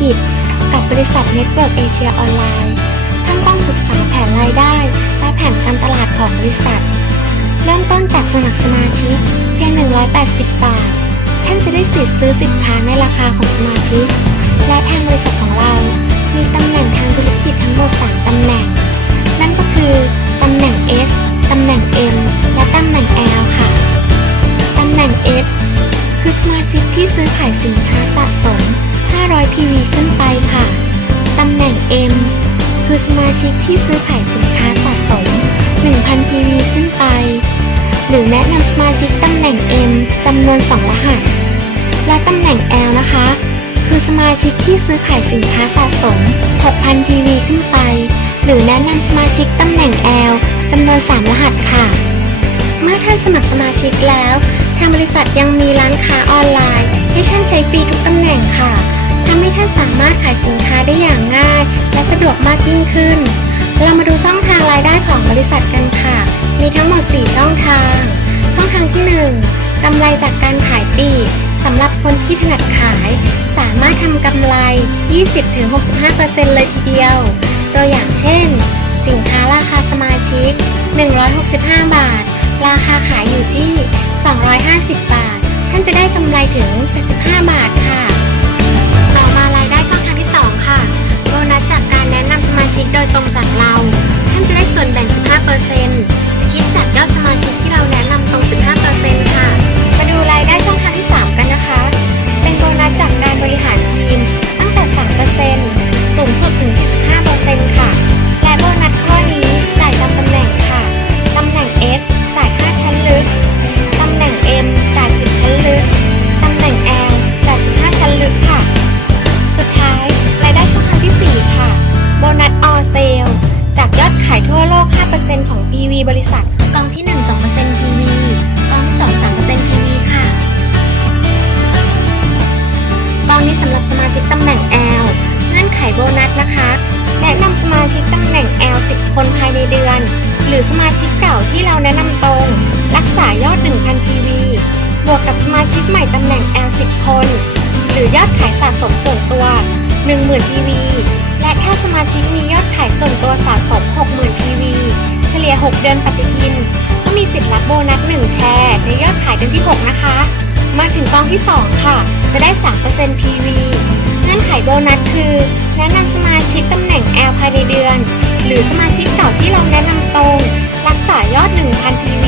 กิจ กับบริษัท Network Asia Online ท่านต้องศึกษาแผนรายได้ และแผนการตลาดของบริษัท เริ่มต้นจากสมัครสมาชิก เพียง 180 บาท ท่านจะได้สิทธิ์ซื้อสินค้าในราคาของสมาชิก และทางบริษัทของเรา มีตำแหน่งทางธุรกิจทั้งหมด 3 ตำแหน่ง นั่นก็คือตำแหน่ง S ตำแหน่ง M และตำแหน่ง L ค่ะ ตำแหน่ง S คือสมาชิกที่ซื้อขายสินค้าสะสม 500 PV ขึ้นไปค่ะ ตำแหน่ง M คือสมาชิกที่ซื้อขายสินค้าสะสม 1,000 PV ขึ้นไป หรือแนะนำสมาชิกตำแหน่ง M จำนวน 2 รหัส และตำแหน่ง L นะคะ คือสมาชิกที่ซื้อขายสินค้าสะสม 6,000 PV ขึ้นไป หรือแนะนำสมาชิกตำแหน่ง L จำนวน 3 รหัสค่ะ เมื่อท่านสมัครสมาชิกแล้ว ทางบริษัทยังมีร้านค้าออนไลน์ ให้ท่านใช้ฟรีทุกตำแหน่งค่ะ ขายสินค้าได้อย่างง่าย และสะดวกมากยิ่งขึ้น เรามาดูช่องทางรายได้ของบริษัทกันค่ะ มีทั้งหมด 4 ช่องทาง ช่องทางที่ 1กำไรจากการขายปีกสำหรับคนที่ถนัดขาย สามารถทำกำไร 20-65%เลยทีเดียว ตัวอย่างเช่น สินค้าราคาสมาชิก 165 บาท ราคาขายอยู่ที่ 250 บาท ท่านจะได้กำไรถึง85บาทค่ะ 2-3%ของ PV บริษัท กองที่ 1 2% PV กองที่ 2 3% PV ค่ะ กองนี้สำหรับสมาชิกตำแหน่ง L เงื่อนไขโบนัสนะคะ แนะนำสมาชิกตำแหน่ง L 10 คนภายในเดือน หรือสมาชิกเก่าที่เราแนะนำตรง รักษายอด 1,000 PV บวกกับสมาชิกใหม่ตำแหน่ง L 10 คน หรือยอดขายสะสมส่วนตัว 10,000 PV และถ้าสมาชิกมียอดขายส่วนตัวสะ 6 เดือนปฏิทิน ก็มีสิทธิ์รับโบนัส 1 แชร์ในยอดขายเดือนที่ 6 นะคะ มาถึงกองที่ 2 ค่ะ จะได้ 3% PV เงื่อนไขโบนัสคือแนะนำสมาชิกตำแหน่ง L ภายในเดือน หรือสมาชิกเก่าที่เราแนะนำตรง รักษายอด 1,000 PV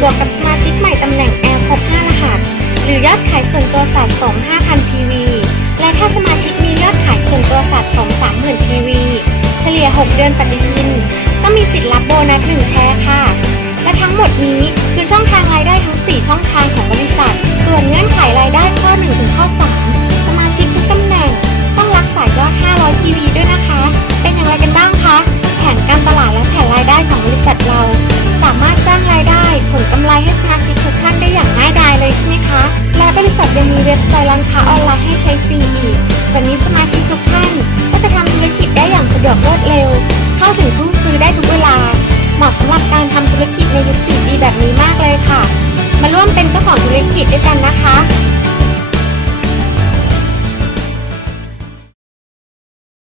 บวกกับสมาชิกใหม่ตำแหน่ง L ครบ5รหัส หรือยอดขายส่วนตัวสะสม 5,000 PV และถ้าสมาชิกมียอดขายส่วนตัวสะสม 30,000 PV เฉลี่ย 6 เดือนปฏิทิน ก็มีสิทธิ์รับโบนัส1แชร์ค่ะ และทั้งหมดนี้คือช่องทางรายได้ทั้ง 4 ช่องทางของบริษัท ส่วนเงื่อนไขรายได้ข้อ1ถึงข้อ 3 สมาชิกทุกตำแหน่ง ต้องรักษายอด 500 PV ด้วยนะคะ เป็นอย่างไรกันบ้างคะ แผนการตลาดและแผนรายได้ของบริษัทเรา สามารถสร้างรายได้ผลกำไรให้สมาชิกทุกท่านได้อย่างง่ายดายเลยใช่ไหมคะ และบริษัทยังมีเว็บไซต์ร้านค้าออนไลน์ให้ใช้ฟรีอีกแบบนี้สมาชิกทุกท่าน กิจด้วยกันนะคะ